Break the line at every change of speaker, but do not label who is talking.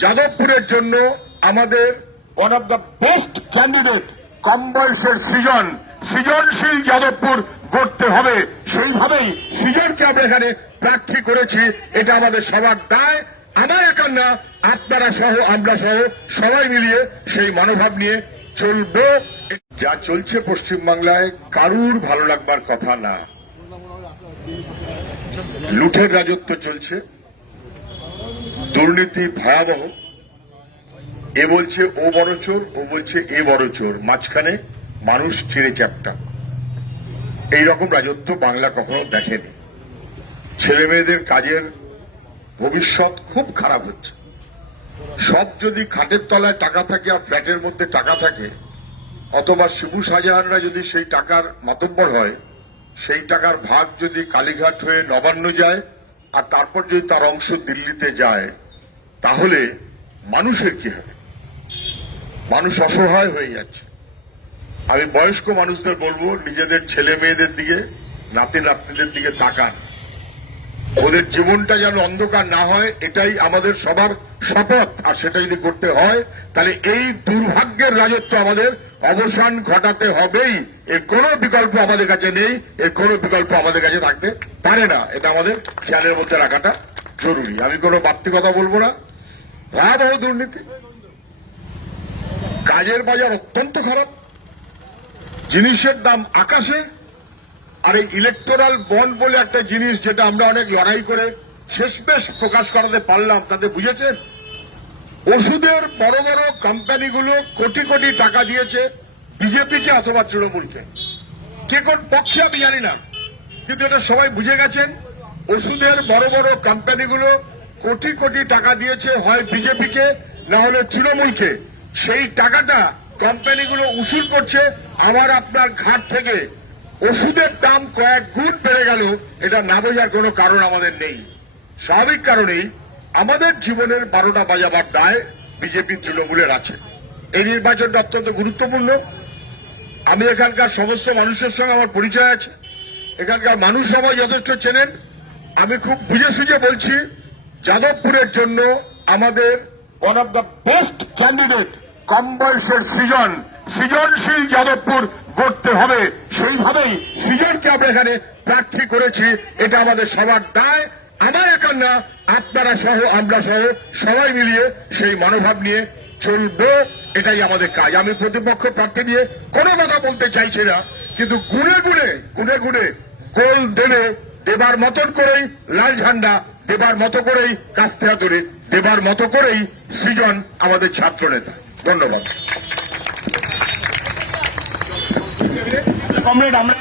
যাদবপুরের জন্য আমাদের one of the best candidate কম বয়সের সৃজন, সৃজনশীল যাদবপুর করতে হবে। সেইভাবেই সৃজনকে আমরা এখানে প্রার্থী করেছি। এটা আমাদের সবার দায়। আমার একার না আপনারা সহ, আমরা সহ, সবাই মিলিয়ে সেই মনোভাব নিয়ে চলবে। যা চলছে পশ্চিমবাংলায়, কারুর ভালো লাগবার কথা না। লুঠের রাজত্ব চলছে। দুর্নীতি ভয়াবহ। এ বলছে ও বড় চোর, ও বলছে এ বড় চোর। মাঝখানে মানুষ চিড়ে চ্যাপটা। এইরকম রাজত্ব বাংলা কখনো দেখেনি। ছেলে মেয়েদের কাজের ভবিষ্যৎ খুব খারাপ হচ্ছে। সব যদি খাটের তলায় টাকা থাকে আর ফ্ল্যাটের মধ্যে টাকা থাকে, অথবা শিবু শাহজাহানরা যদি সেই টাকার মাতব্বর হয়, সেই টাকার ভাগ যদি কালীঘাট হয়ে নবান্ন যায়, আর তারপর যদি তার অংশ দিল্লিতে যায় তাহলে মানুষের কি হবে? মানুষ অসহায় হয়ে যাচ্ছে। আমি বয়স্ক মানুষদের বলব, নিজেদের ছেলে মেয়েদের দিকে, নাতি নাতনিদের দিকে তাকান। ওদের জীবনটা যেন অন্ধকার না হয়, এটাই আমাদের সবার শপথ। আর সেটা যদি করতে হয়, তাহলে এই দুর্ভাগ্যের রাজত্ব আমাদের অবসান ঘটাতে হবেই। এর কোনো বিকল্প আমাদের কাছে নেই, এর কোনো বিকল্প আমাদের কাছে থাকতে পারে না। এটা আমাদের খেয়ালের মধ্যে রাখাটা জরুরি। আমি কোনো বাড়তি কথা বলব না। ভয়াবহ দুর্নীতি। কাজের বাজার অত্যন্ত খারাপ। জিনিসের দাম আকাশে। আর এই ইলেকটোরাল বন্ড বলে একটা জিনিস যেটা আমরা অনেক লড়াই করে শেষমেশ প্রকাশ করাতে পারলাম, তাতে বুঝেছেন? ওষুধের বড় বড় কোম্পানিগুলো কোটি কোটি টাকা দিয়েছে বিজেপিকে অথবা তৃণমূলকে। কে কোন পক্ষে আমি জানি না। কিন্তু এটা সবাই বুঝে গেছেন। ওষুধের বড় বড় কোম্পানিগুলো কোটি কোটি টাকা দিয়েছে হয় বিজেপিকে, না হলে তৃণমূলকে। সেই টাকাটা কোম্পানিগুলো উসুল করছে আবার আপনার ঘাট থেকে। ওষুধের দাম কয়েক গুণ বেড়ে গেল, এটা না বোঝার কোনো কারণ আমাদের নেই। স্বাভাবিক কারণেই আমাদের জীবনের বারোটা বাজাবার দায় বিজেপি তৃণমূলের আছে। এই নির্বাচনটা অত্যন্ত গুরুত্বপূর্ণ। আমি এখানকার সমস্ত মানুষের সঙ্গে আমার পরিচয় আছে। এখানকার মানুষ সবাই যথেষ্ট চেনেন। আমি খুব বুঝে সুঝে বলছি, যাদবপুরের জন্য আমাদের one of the best candidate কম বয়সের সৃজন, সৃজনশীল যাদবপুর গড়তে হবে। সেইভাবেই সৃজনকে আমরা এখানে প্রার্থী করেছি, এটা আমাদের সবার দায়। আমার একার না আপনারা সহ, আমরা সহ, সবাই মিলিয়ে সেই মনোভাব নিয়ে চলবে, এটাই আমাদের কাজ। আমি প্রতিপক্ষ প্রার্থী নিয়ে কোনো কথা বলতে চাইছি না, কিন্তু গুনে গুনে গুনে গুনে গোল দেবে দেবার মতন করেই লাল ঝান্ডা, দেবার মতো করেই কাস্তে হাতুড়ে দেবার মতো করেই সৃজন আমাদের ছাত্র নেতা ধন্যবাদ।
কমরেড, আমরা